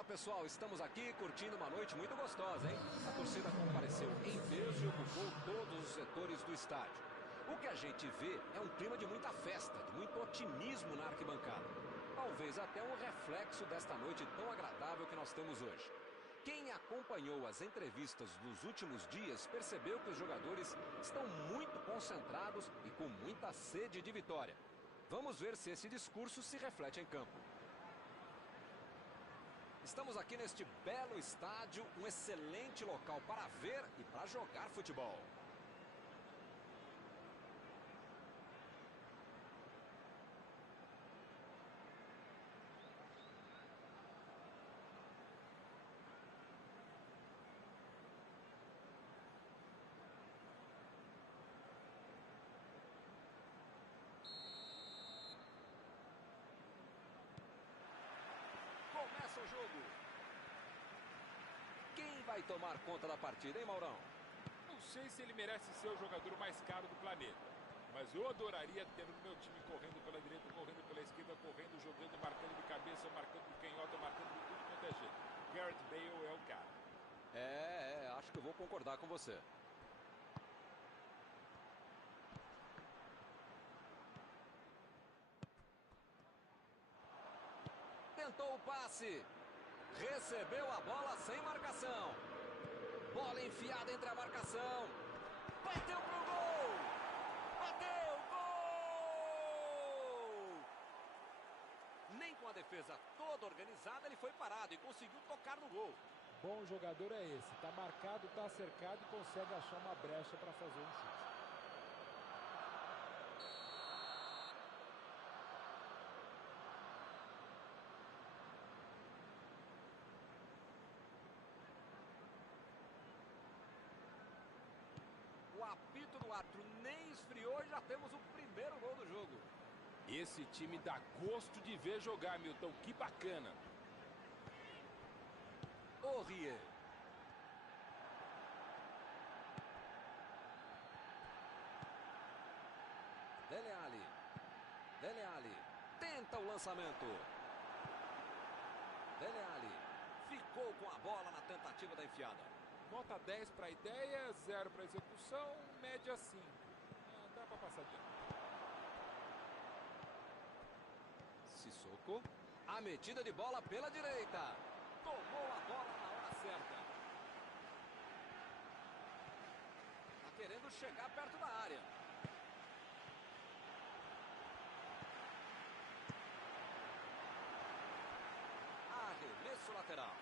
Olá pessoal, estamos aqui curtindo uma noite muito gostosa, hein? A torcida compareceu em peso e ocupou todos os setores do estádio. O que a gente vê é um clima de muita festa, de muito otimismo na arquibancada. Talvez até um reflexo desta noite tão agradável que nós temos hoje. Quem acompanhou as entrevistas dos últimos dias percebeu que os jogadores estão muito concentrados e com muita sede de vitória. Vamos ver se esse discurso se reflete em campo. Estamos aqui neste belo estádio, um excelente local para ver e para jogar futebol. Começa o jogo. Quem vai tomar conta da partida, hein, Maurão? Não sei se ele merece ser o jogador mais caro do planeta, mas eu adoraria ter o meu time correndo pela direita, correndo pela esquerda, correndo, jogando, marcando de cabeça, marcando de canhota, marcando de tudo quanto é jeito. Gareth Bale é o cara. Acho que eu vou concordar com você. Tentou o passe. Recebeu a bola sem marcação. Bola enfiada entre a marcação. Bateu pro gol. Bateu, gol! Nem com a defesa toda organizada ele foi parado e conseguiu tocar no gol. Bom jogador é esse. Tá marcado, tá cercado e consegue achar uma brecha para fazer um chute. O apito do árbitro nem esfriou e já temos o primeiro gol do jogo. Esse time dá gosto de ver jogar, Milton. Que bacana. Aurier. Dele Alli. Dele Alli. Tenta o lançamento. Dele Alli. Ficou com a bola na tentativa da enfiada. Nota 10 para a ideia, 0 para a execução, média 5. Dá para passar adiante. Sissoko. A metida de bola pela direita. Tomou a bola na hora certa. Está querendo chegar perto da área. Arremesso lateral.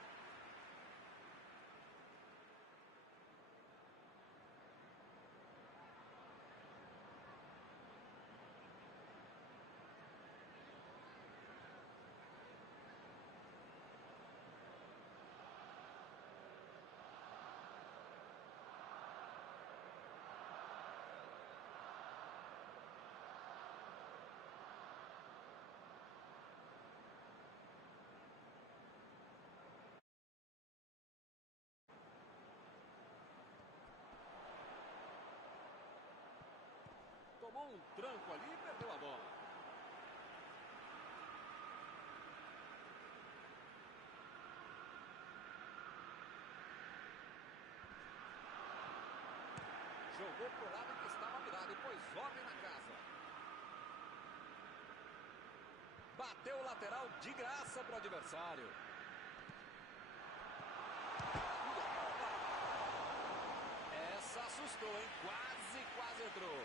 Tomou um tranco ali e perdeu a bola. Jogou pro lado que estava virado e pôs ordem na casa. Bateu o lateral de graça para o adversário. Essa assustou, hein? Quase entrou.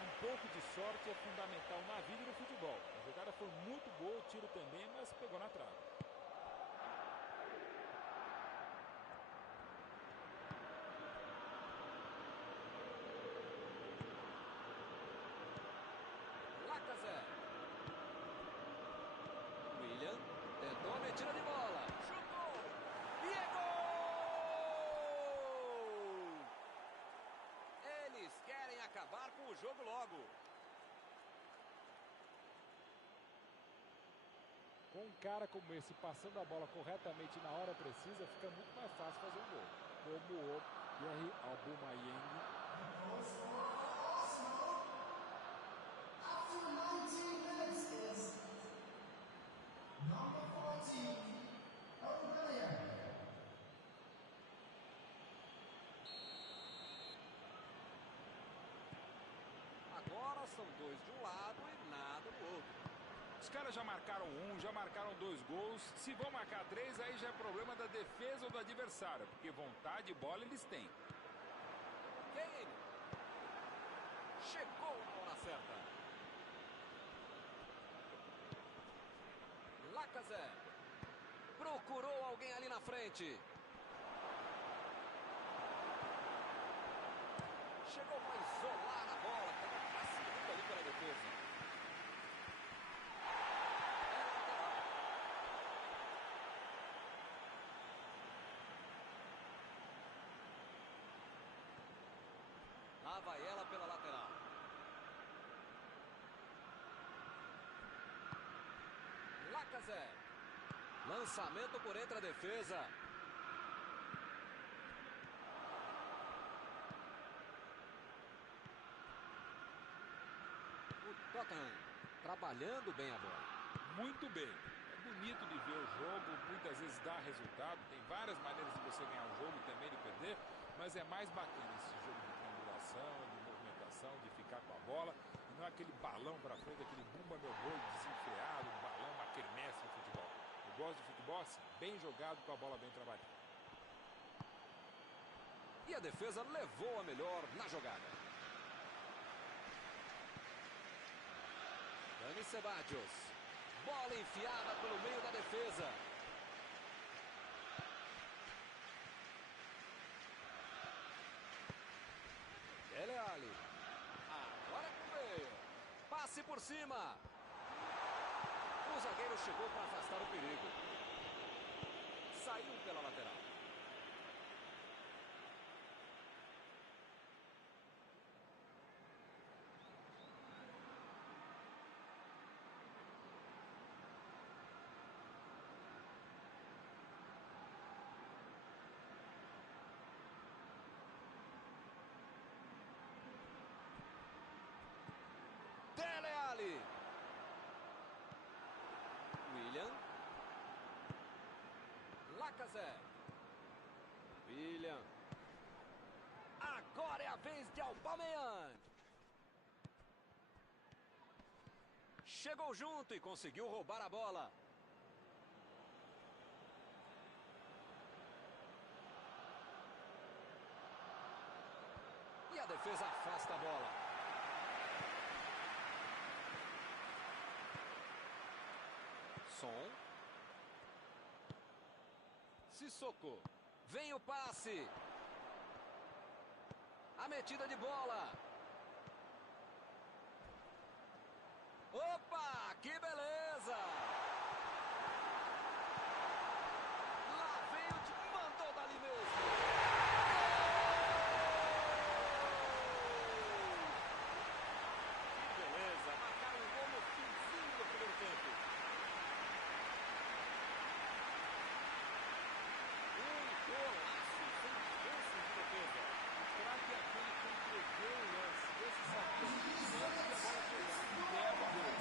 Um pouco de sorte é fundamental na vida e no futebol. A jogada foi muito boa, o tiro também, mas pegou na trave. Lacazette. William tentou a metida de bola. Chutou. E é gol! Eles querem acabar com o jogo logo. Com um cara como esse passando a bola corretamente na hora precisa, fica muito mais fácil fazer um gol. Como o Pierre Aubameyang. Number 14, são 2 de um lado e nada do outro. Os caras já marcaram um, já marcaram 2 gols. Se vão marcar 3, aí já é problema da defesa ou do adversário, porque vontade e bola eles têm. Kane. Chegou na hora certa. Lacazette. Procurou alguém ali na frente. Chegou para isolar a bola. Pegou facilmente ali pela defesa. Lá vai ela pela lateral. Lacazette. Lançamento por entre a defesa. O Tottenham trabalhando bem a bola. Muito bem. É bonito de ver o jogo, muitas vezes dá resultado. Tem várias maneiras de você ganhar o jogo e também de perder, mas é mais bacana esse jogo de triangulação, de movimentação, de ficar com a bola. E não é aquele balão para frente, aquele bumba meu boi desenfreado, um balão, uma quermesse no futebol. Eu gosto de futebol assim, bem jogado, com a bola bem trabalhada. E a defesa levou a melhor na jogada. Dani Ceballos. Bola enfiada pelo meio da defesa. Dele Alli. Agora é com o meio. Passe por cima. O zagueiro chegou para afastar o perigo. Saiu pela lateral. Dele Alli. William. Lacazette. William. Agora é a vez de Aubameyang. Chegou junto e conseguiu roubar a bola. E a defesa afasta a bola. Son. Sissoko. Vem o passe. A metida de bola. Opa, que beleza! Lá vem o time, mandou dali mesmo. Que beleza, marcaram um gol no finzinho do primeiro tempo. Um golaço, sem chances de defesa. O craque é aquele que entregou o lance. Esse sabia antes que a bola chegar. Leva o gol.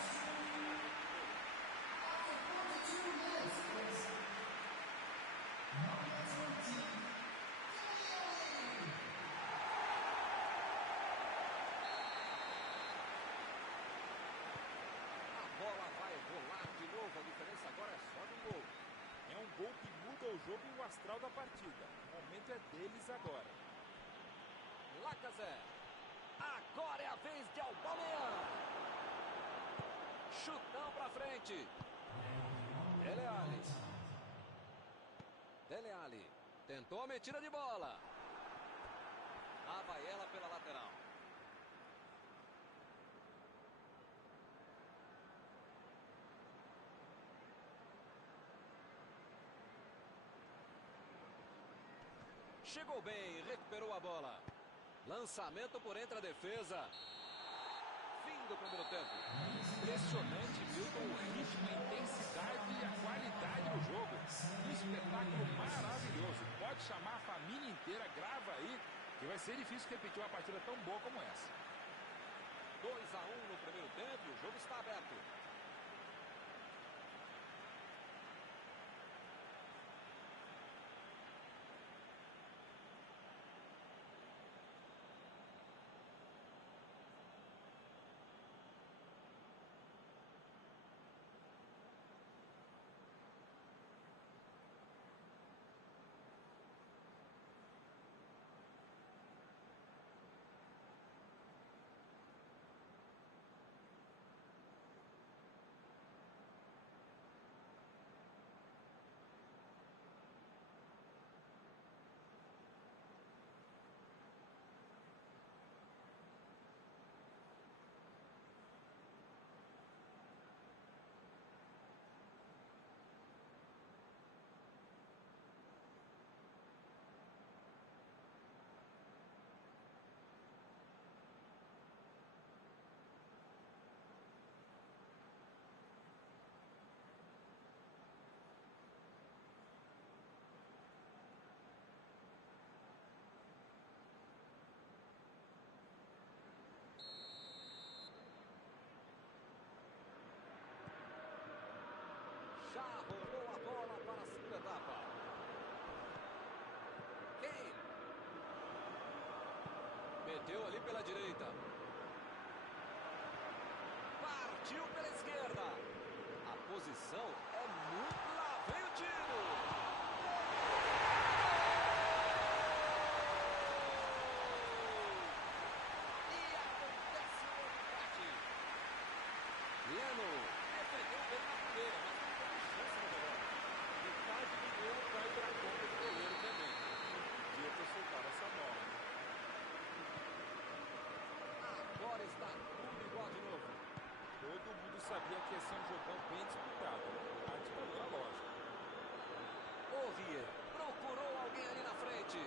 A bola vai rolar de novo, a diferença agora é só de um gol. É um gol que muda o jogo e o astral da partida. O momento é deles agora. Lacazette. Agora é a vez de Aubameyang. Chutão pra frente. Dele Alli. Dele Alli. Tentou a metida de bola. Lá vai ela pela lateral. Chegou bem, recuperou a bola. Lançamento por entre a defesa. Fim do primeiro tempo. Impressionante, Milton, o ritmo, a intensidade e a qualidade do jogo. Um espetáculo maravilhoso. Pode chamar a família inteira, grava aí, que vai ser difícil repetir uma partida tão boa como essa. 2-1 no primeiro tempo, o jogo está aberto. Meteu ali pela direita. Partiu pela esquerda. A posição é muito... Lá vem o tiro. E acontece o empate. Leno defendeu bem na primeira, mas não teve chance no melhor. Metade do gol vai para a conta do goleiro também. Podia ter soltado essa bola. Agora está tudo igual de novo. Todo mundo sabia que ia ser um jogão bem disputado. Tática não é lógica. Aurier procurou alguém ali na frente.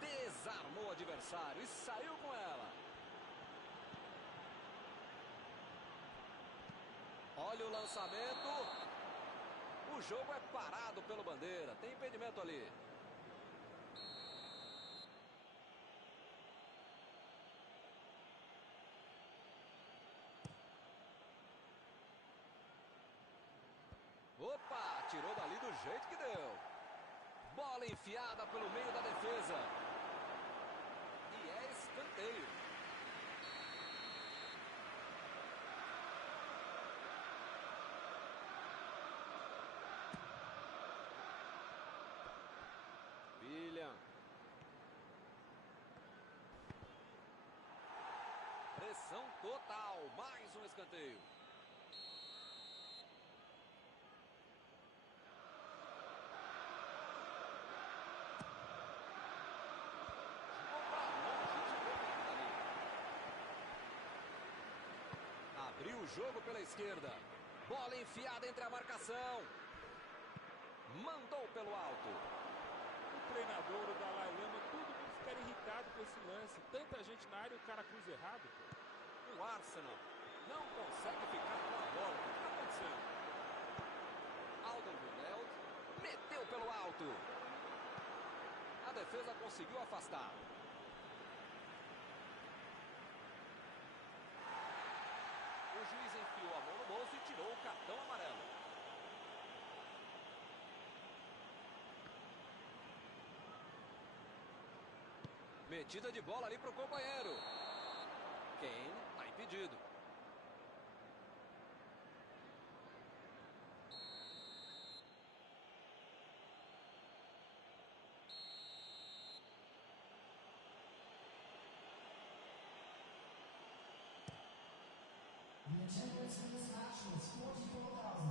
Desarmou o adversário e saiu com ela. Olha o lançamento. O jogo é parado pelo bandeira. Tem impedimento ali. Opa, tirou dali do jeito que deu. Bola enfiada pelo meio da defesa. E é escanteio. William. Pressão total. Mais um escanteio. Abriu o jogo pela esquerda. Bola enfiada entre a marcação. Mandou pelo alto. O treinador, o Dalai Lama, todo mundo ficaria irritado com esse lance. Tanta gente na área e o cara cruza errado. O Arsenal não consegue ficar com a bola. O que está acontecendo? Alderweireld meteu pelo alto. A defesa conseguiu afastar. O juiz enfiou a mão no bolso e tirou o cartão amarelo. Metida de bola ali para o companheiro. Kane está impedido.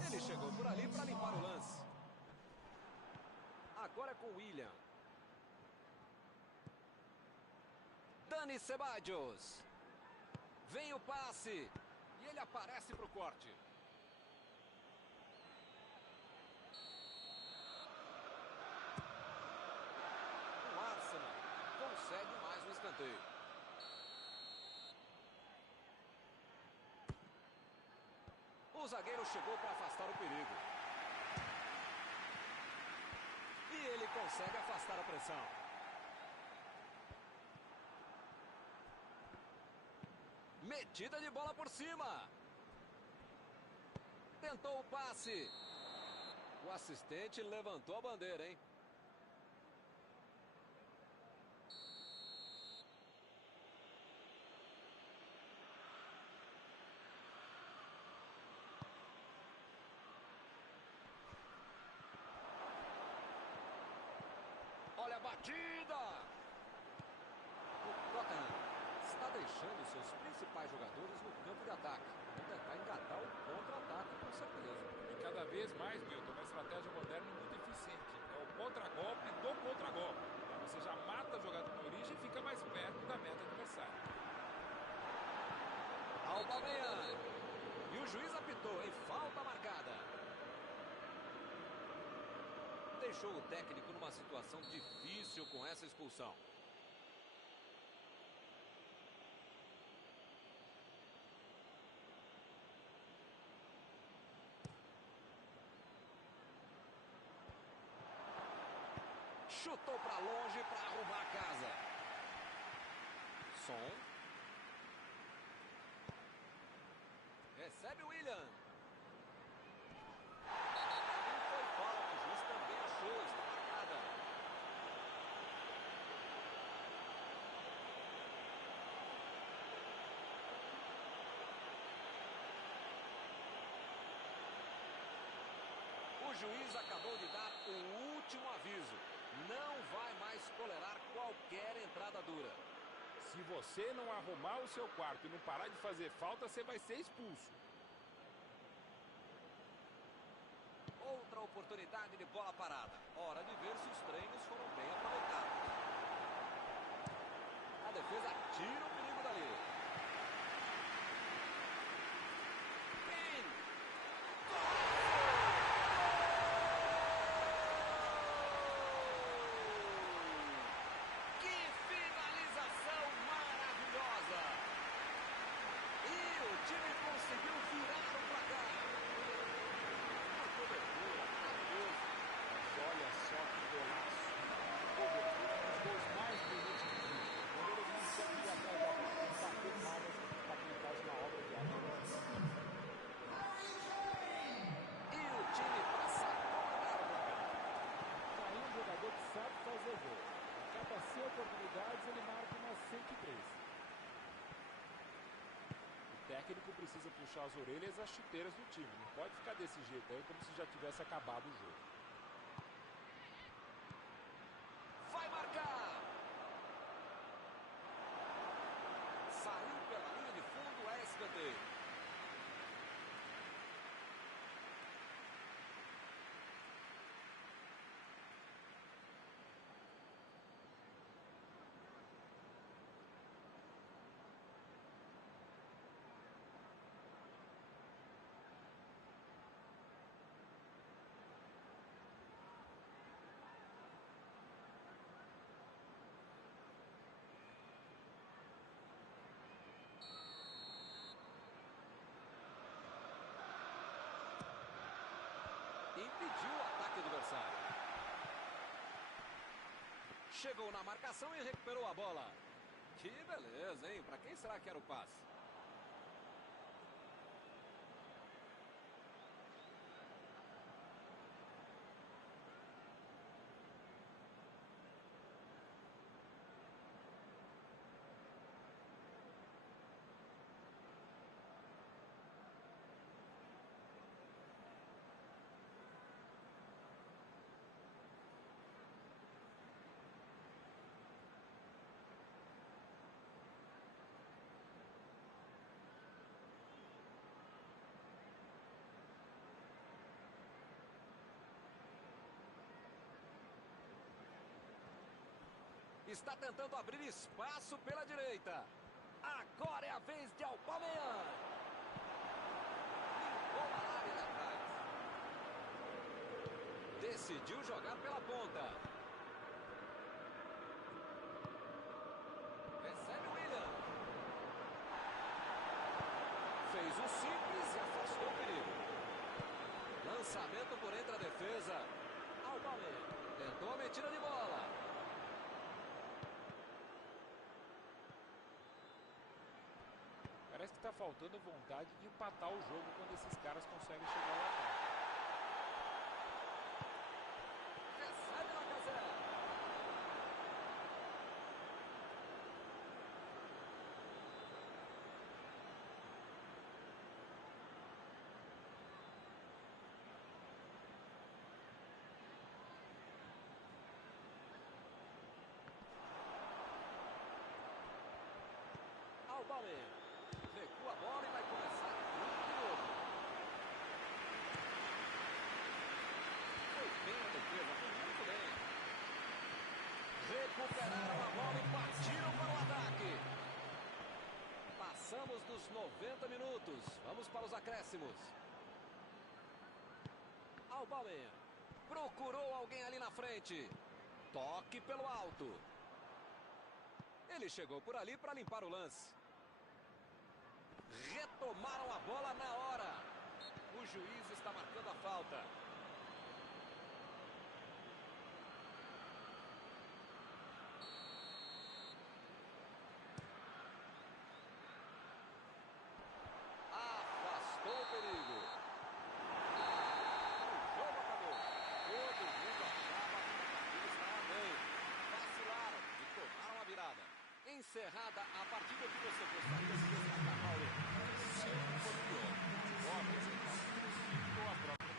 Ele chegou por ali para limpar o lance. Agora é com o William. Dani Ceballos. Vem o passe. E ele aparece para o corte. O Arsenal consegue mais um escanteio. O zagueiro chegou para afastar o perigo. E ele consegue afastar a pressão. Metida de bola por cima. Tentou o passe. O assistente levantou a bandeira, hein? Olha a batida! O Tottenham está deixando seus principais jogadores no campo de ataque. Vão tentar engatar o contra-ataque, com certeza. E cada vez mais, Milton, uma estratégia moderna e muito eficiente. É o contra-golpe do contra-golpe. Você já mata a jogada na origem e fica mais perto da meta adversária. Aubameyang. E o juiz apitou em falta marcada. Deixou o técnico numa situação difícil com essa expulsão. Chutou para longe para arrumar a casa. Son. Recebe o William. Não foi falta, o juiz também achou, está marcada. juiz acabou de dar o último aviso. Não vai mais tolerar qualquer entrada dura. Se você não arrumar o seu quarto e não parar de fazer falta, você vai ser expulso. Outra oportunidade de bola parada. Hora de ver se os treinos foram bem aproveitados. A defesa tira o perigo dali. Oportunidades, ele marca umas 103. O técnico precisa puxar as orelhas e as chuteiras do time. Não pode ficar desse jeito aí como se já tivesse acabado o jogo. Vai marcar! Saiu pela linha de fundo, é escanteio. Impediu o ataque adversário. Chegou na marcação e recuperou a bola. Que beleza, hein? Para quem será que era o passe? Está tentando abrir espaço pela direita. Agora é a vez de Aubameyang. Limpou a área lá atrás. Decidiu jogar pela ponta. Recebe o Willian. Fez o simples e afastou o perigo. Lançamento por entre a defesa. Aubameyang tentou a metida de bola. Parece que está faltando vontade de empatar o jogo quando esses caras conseguem chegar lá atrás. Recebe na casela. Aubameyang. Recua a bola e vai começar tudo de novo. Foi bem a defesa, foi muito bem. Recuperaram a bola e partiram para o ataque. Passamos dos 90 minutos. Vamos para os acréscimos. Aubameyang. Procurou alguém ali na frente. Toque pelo alto. Ele chegou por ali para limpar o lance. Retomaram a bola na hora. O juiz está marcando a falta. Afastou o perigo. O jogo acabou. Todo mundo achava que a partida estava bem. Vacilaram e tomaram a virada. Encerrada a partida que você gostaria de destacar, Paulo. Sempre foi pior. Jovens, ou a própria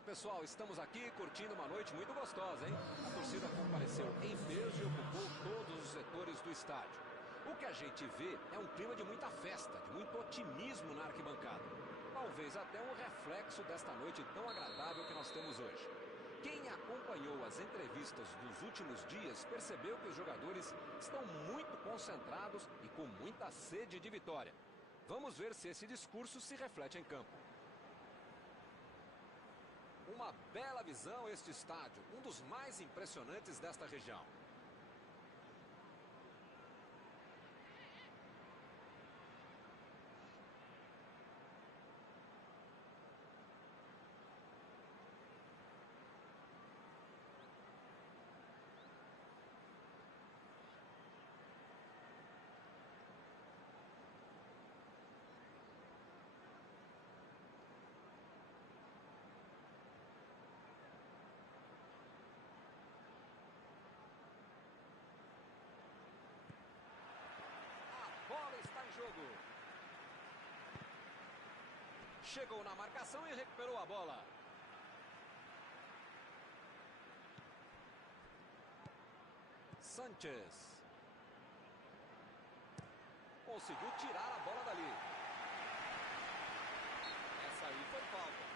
Olá, pessoal, estamos aqui curtindo uma noite muito gostosa, hein? A torcida compareceu em peso e ocupou todos os setores do estádio. O que a gente vê é um clima de muita festa, de muito otimismo na arquibancada. Talvez até um reflexo desta noite tão agradável que nós temos hoje. Quem acompanhou as entrevistas dos últimos dias percebeu que os jogadores estão muito concentrados e com muita sede de vitória. Vamos ver se esse discurso se reflete em campo. Uma bela visão este estádio, um dos mais impressionantes desta região. Bola está em jogo. Chegou na marcação e recuperou a bola. Sanchez. Conseguiu tirar a bola dali. Essa aí foi falta.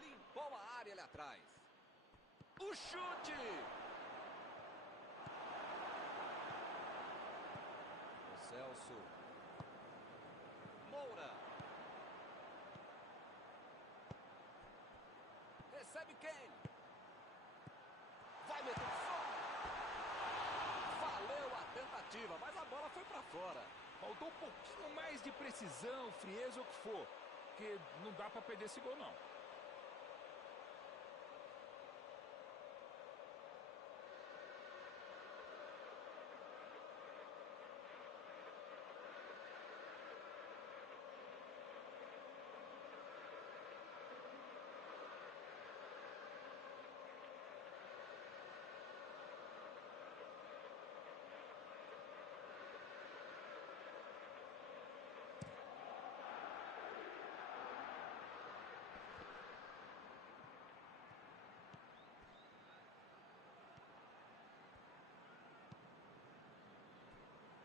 Limpou a área ali atrás. O chute! O Celso. Moura. Recebe quem? Vai meter o som. Valeu a tentativa, mas a bola foi pra fora. Faltou um pouquinho mais de precisão, frieza ou o que for. Porque não dá para perder esse gol, não.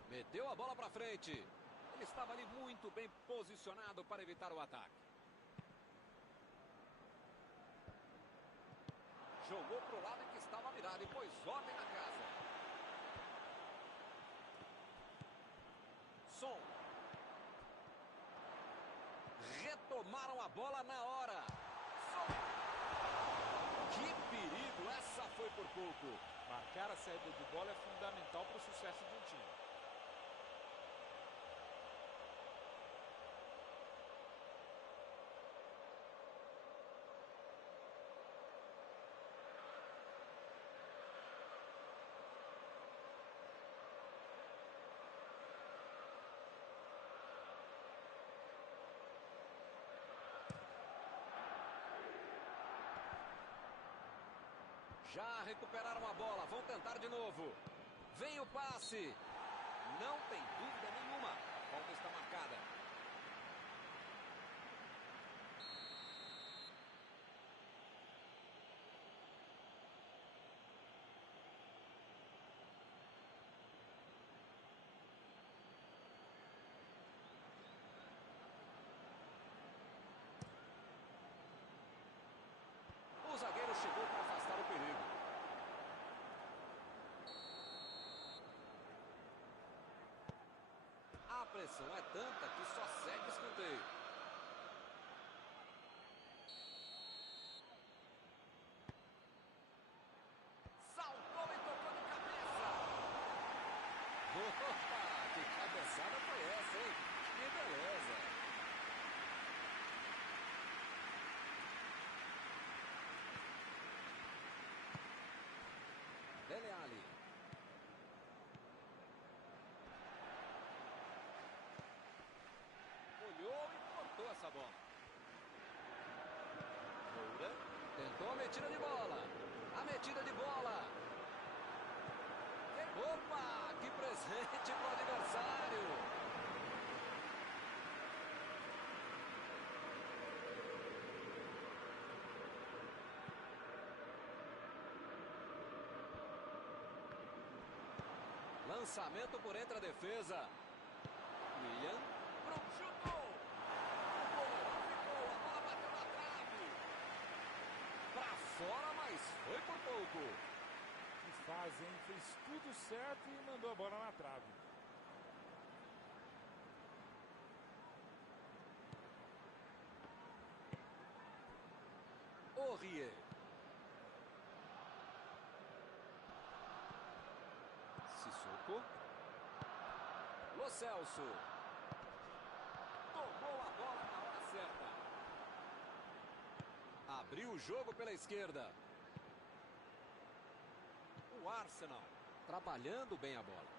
Meteu a bola pra frente. Ele estava ali muito bem posicionado para evitar o ataque. Jogou pro lado em que estava virado e pôs ordem na casa. Som. Retomaram a bola na hora. Som. Que perigo, essa foi por pouco. Marcar a saída de bola é fundamental para o sucesso de um time. Já recuperaram a bola, vão tentar de novo. Vem o passe. Não tem dúvida nenhuma. A falta está marcada. O zagueiro chegou para afastar o perigo. A pressão é tanta que só segue escanteio. Saltou e tocou de cabeça. Opa, que cabeçada foi essa, hein? Que beleza. Dele Alli. Olhou e cortou essa bola. Moura tentou a metida de bola. A metida de bola. Opa, que presente pro adversário. Lançamento por entre a defesa. William. Chutou. Ficou. A bola bateu na trave. Pra fora, mas foi por pouco. Que fase, hein? Fez tudo certo e mandou a bola na trave. Aurier. Sissoko. Lo Celso. Tomou a bola na hora certa. Abriu o jogo pela esquerda. O Arsenal trabalhando bem a bola.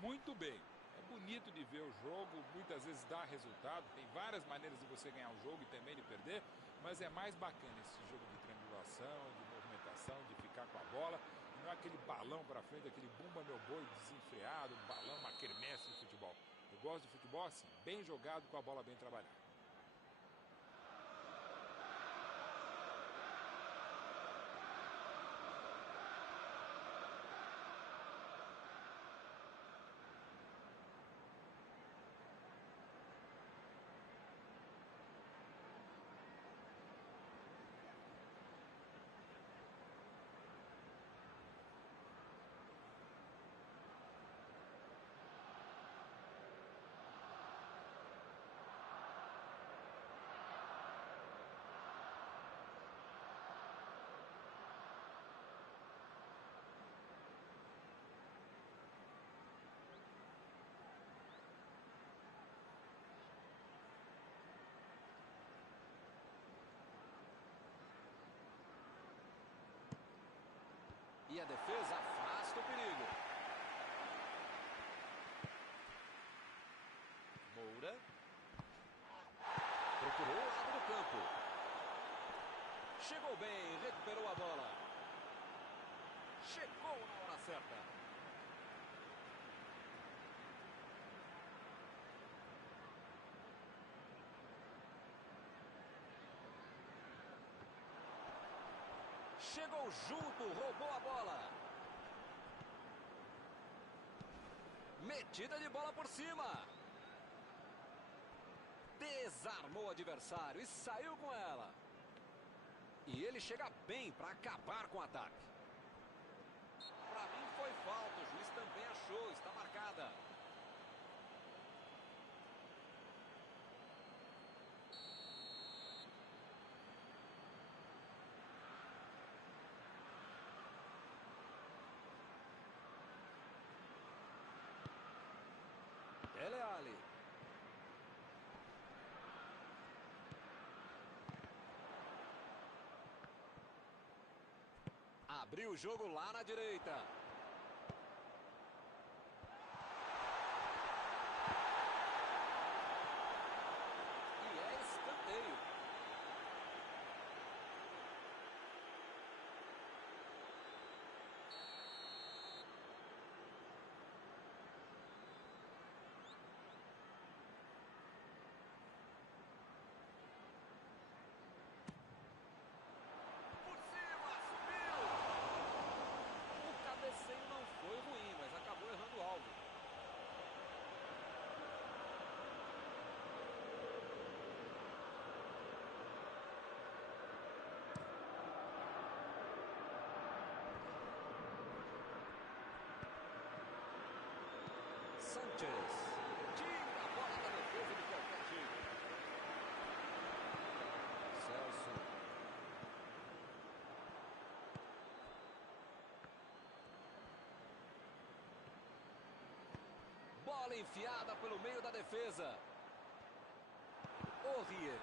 Muito bem. É bonito de ver o jogo, muitas vezes dá resultado. Tem várias maneiras de você ganhar o jogo e também de perder, mas é mais bacana esse jogo de triangulação, de movimentação, de ficar com a bola. Não é aquele balão para frente, aquele bumba meu boi desenfreado, um balão, uma quermesse de futebol. Eu gosto de futebol assim, bem jogado, com a bola bem trabalhada. E a defesa afasta o perigo. Moura. Procurou o lado do campo. Chegou bem, recuperou a bola. Chegou na hora certa. Chegou junto, roubou a bola. Metida de bola por cima. Desarmou o adversário e saiu com ela. E ele chega bem para acabar com o ataque. Para mim foi falta, o juiz também achou, está marcada. Dele Alli. Abriu o jogo lá na direita. E é escanteio. Por cima, subiu. O cabeceio não foi ruim, mas acabou errando o alvo. Sanchez. Tira a bola da defesa de qualquer jeito. Celso. Bola enfiada pelo meio da defesa. Aurier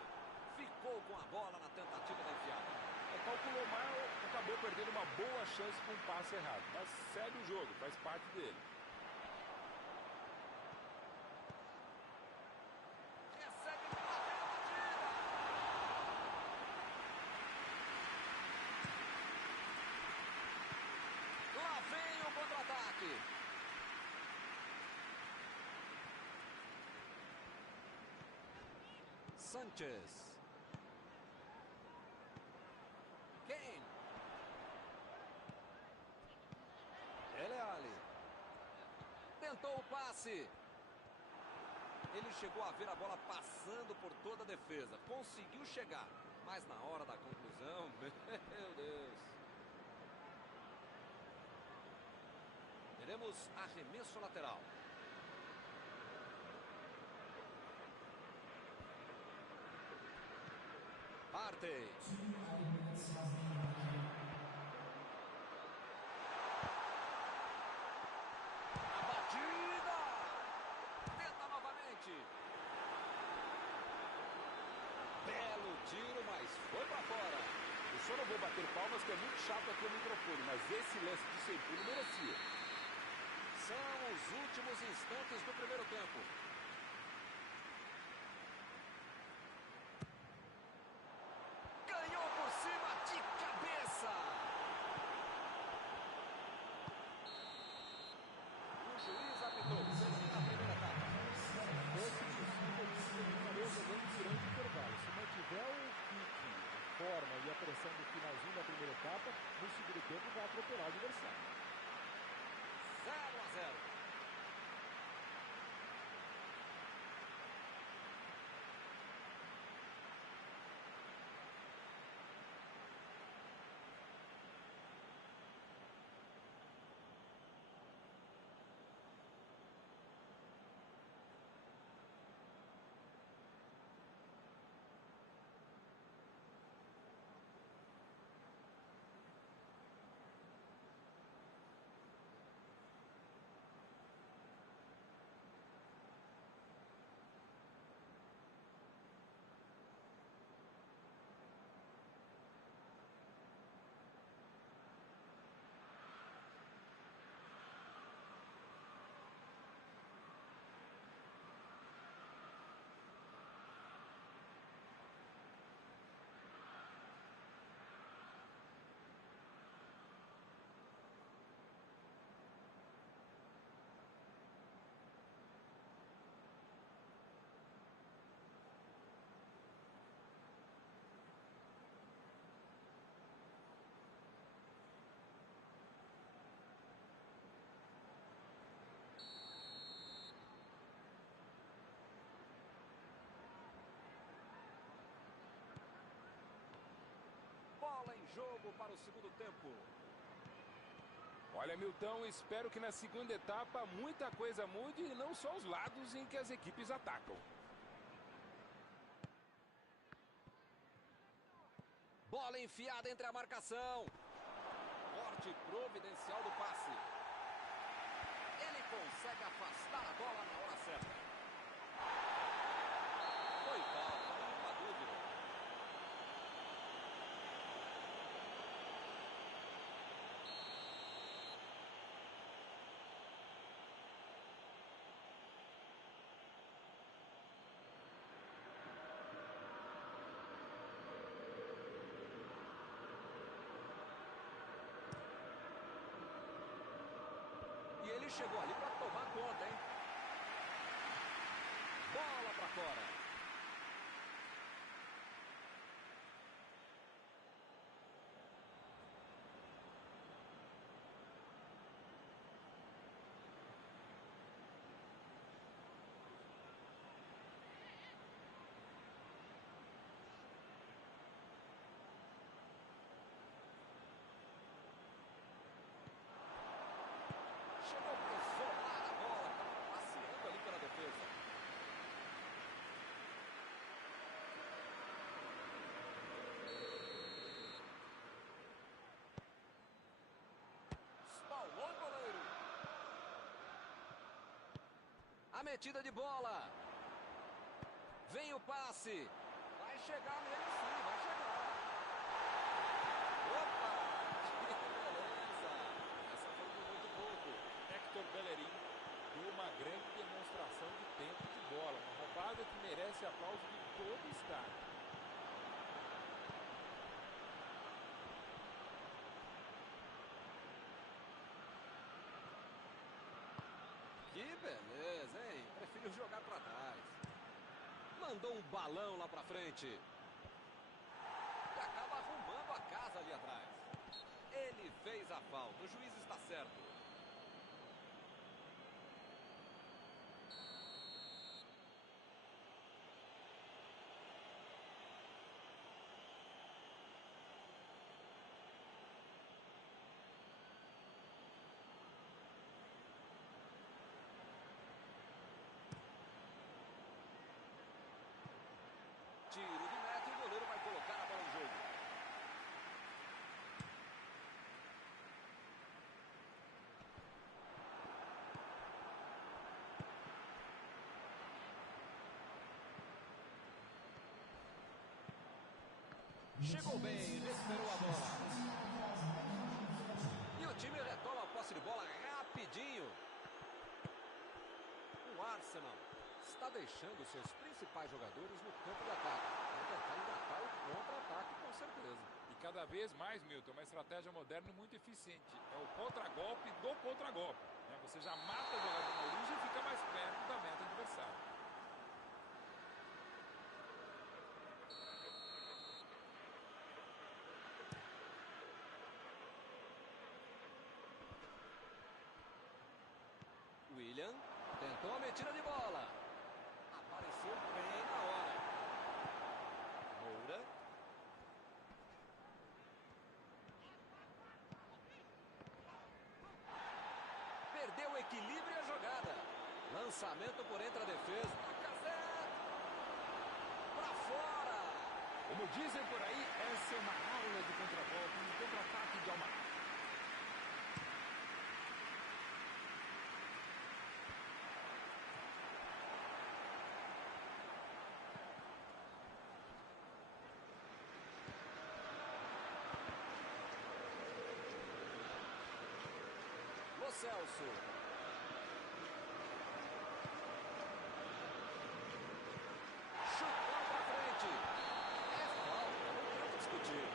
ficou com a bola na tentativa da enfiada. Calculou mal, acabou perdendo uma boa chance com um passe errado. Mas segue o jogo, faz parte dele. Recebe para a batida. Sanchez. Kane. Dele Alli. Tentou o passe. Ele chegou a ver a bola passando por toda a defesa. Conseguiu chegar. Mas na hora da conclusão, meu Deus. Teremos arremesso lateral. Partey. A batida. Tenta novamente. Belo tiro, mas foi pra fora. Eu só não vou bater palmas, que é muito chato aqui o microfone, mas esse lance de sem pulo merecia. São os últimos instantes do primeiro tempo. Ganhou por cima de cabeça. O juiz apitou. Termina a primeira etapa. Fosse possível, continuaria jogando durante o intervalo. Se mantiver o pique, a forma e a pressão do finalzinho da primeira etapa, no segundo tempo vai atropelar o adversário. 0-0. Bola em jogo para o segundo tempo. Olha, Milton, espero que na segunda etapa muita coisa mude e não só os lados em que as equipes atacam. Bola enfiada entre a marcação. Corte providencial do passe. Ele consegue afastar a bola na hora certa. Foi falta, nenhuma dúvida. E ele chegou ali para tomar conta, hein? Bola para fora. Chegou para isolar a bola, estava passeando ali pela defesa. Espalmou o goleiro. A metida de bola. Vem o passe. Vai chegar nele sim, vai chegar. Opa! Que beleza! Essa foi por muito pouco. Hector Bellerin deu uma grande demonstração de tempo de bola. Uma roubada que merece aplauso de todo o estádio. Que beleza, hein? Prefiro jogar para trás. Mandou um balão lá pra frente. E acaba arrumando a casa ali atrás. Ele fez a falta. O juiz está certo. Tiro de meta e o goleiro vai colocar a bola em jogo. Chegou bem, recuperou a bola. E o time retoma a posse de bola rapidinho. O Arsenal está deixando seus principais jogadores no campo de ataque. Vai tentar engatar o contra-ataque, com certeza. E cada vez mais, Milton, uma estratégia moderna e muito eficiente. É o contra-golpe do contra-golpe. Você já mata o jogador na origem e fica mais perto da meta adversária. Willian tentou a metida de bola. Apareceu bem na hora. Moura. Perdeu o equilíbrio e a jogada. Lançamento por entre a defesa. Lacazette. Pra fora. Como dizem por aí, essa é uma aula de contra-golpe, um contra-ataque de alma. Celso. Chutou pra frente. É falta, não tem o que discutir.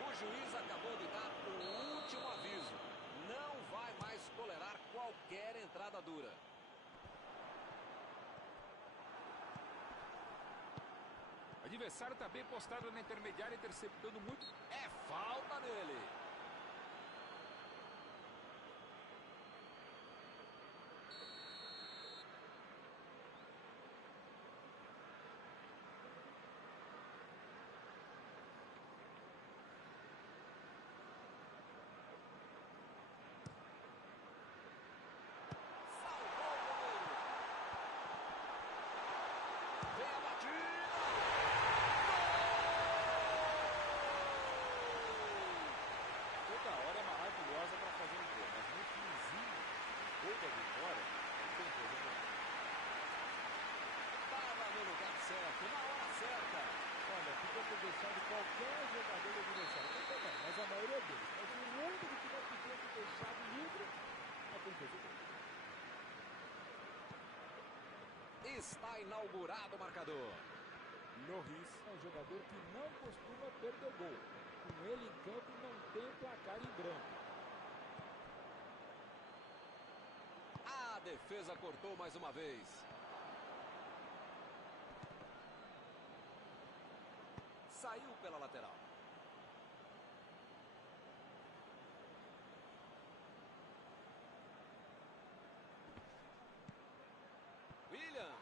O juiz acabou de dar o último aviso. Não vai mais tolerar qualquer entrada dura. O adversário está bem postado na intermediária, interceptando muito. É falta nele. Deixando qualquer jogador do adversário. Não, mas a maioria deles. Mas o único que não podia ter deixado livre é quem fez o gol. Está inaugurado o marcador. Lloris é um jogador que não costuma perder gol. Com ele em campo não tem placar em branco. A defesa cortou mais uma vez. Saiu pela lateral. Willian.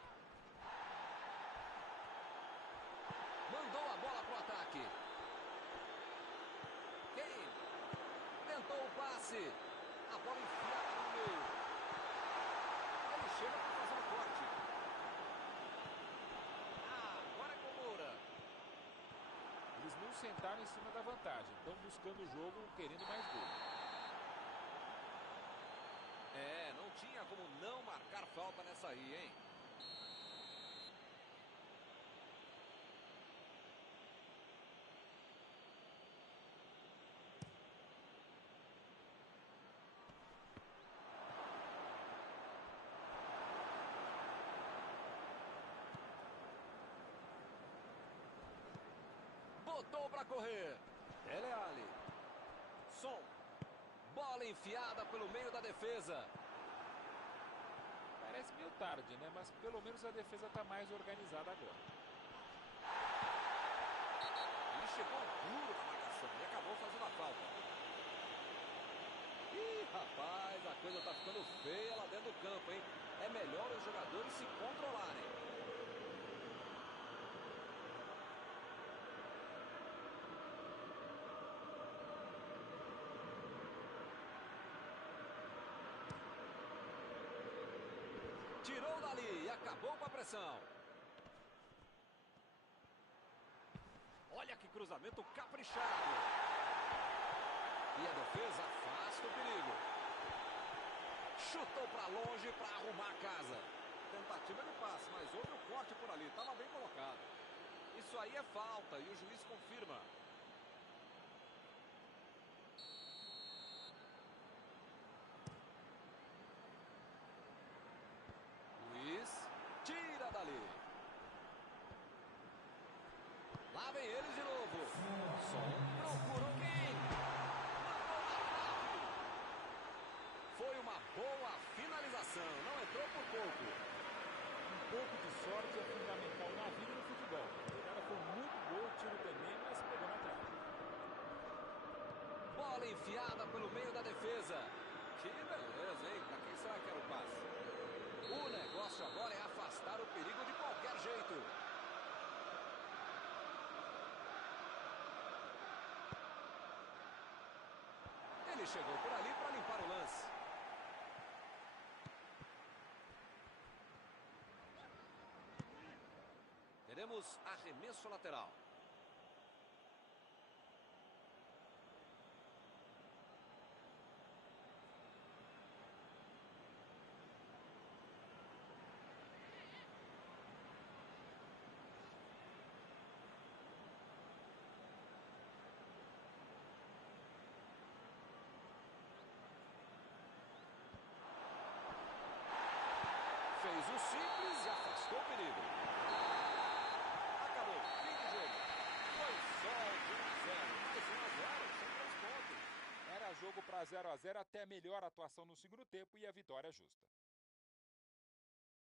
Mandou a bola pro ataque. Kane. Tentou o passe. A bola enfiada no meio. Ele chega para fazer o corte. Agora é com o Moura. Eles não sentaram em cima da vantagem. Estão buscando o jogo, querendo mais gol. Não tinha como não marcar falta nessa aí, hein? Botou pra correr. Dele Alli. Son. Bola enfiada pelo meio da defesa. Parece pouquinho tarde, né? Mas pelo menos a defesa está mais organizada agora. Ele chegou duro na marcação e acabou fazendo a falta. Ih, rapaz, a coisa tá ficando feia lá dentro do campo, hein? É melhor os jogadores se controlarem. Tirou dali e acabou com a pressão. Olha que cruzamento caprichado. E a defesa afasta o perigo. Chutou para longe para arrumar a casa. Tentativa de passe, mas houve o corte por ali. Estava bem colocado. Isso aí é falta e o juiz confirma. Luiz tira dali. Lá vem eles de novo. Procurou quem? Mandou na trave. Foi uma boa finalização. Não entrou por pouco. Um pouco de sorte é fundamental na vida e no futebol. A jogada foi muito boa, o tiro também, mas pegou na trave. Bola enfiada pelo meio da defesa. Que beleza, hein? Para quem será que era o passe? O negócio agora é afastar o perigo de qualquer jeito. Ele chegou por ali para limpar o lance. Teremos arremesso lateral. Fez o simples e afastou o perigo. Acabou. Fim de jogo. Foi só 1-0. Mais 1-0. São 3 pontos. Era jogo para 0-0 até a melhor atuação no segundo tempo e a vitória justa.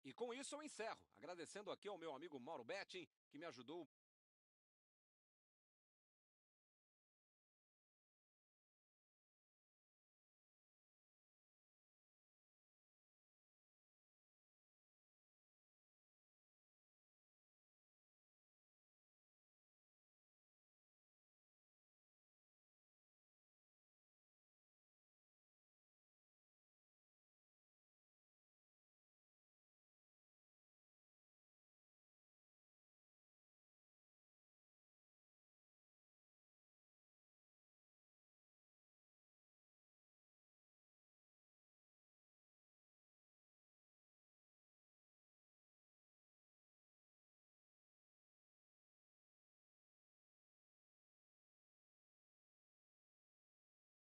E com isso eu encerro, agradecendo aqui ao meu amigo Mauro Betting, que me ajudou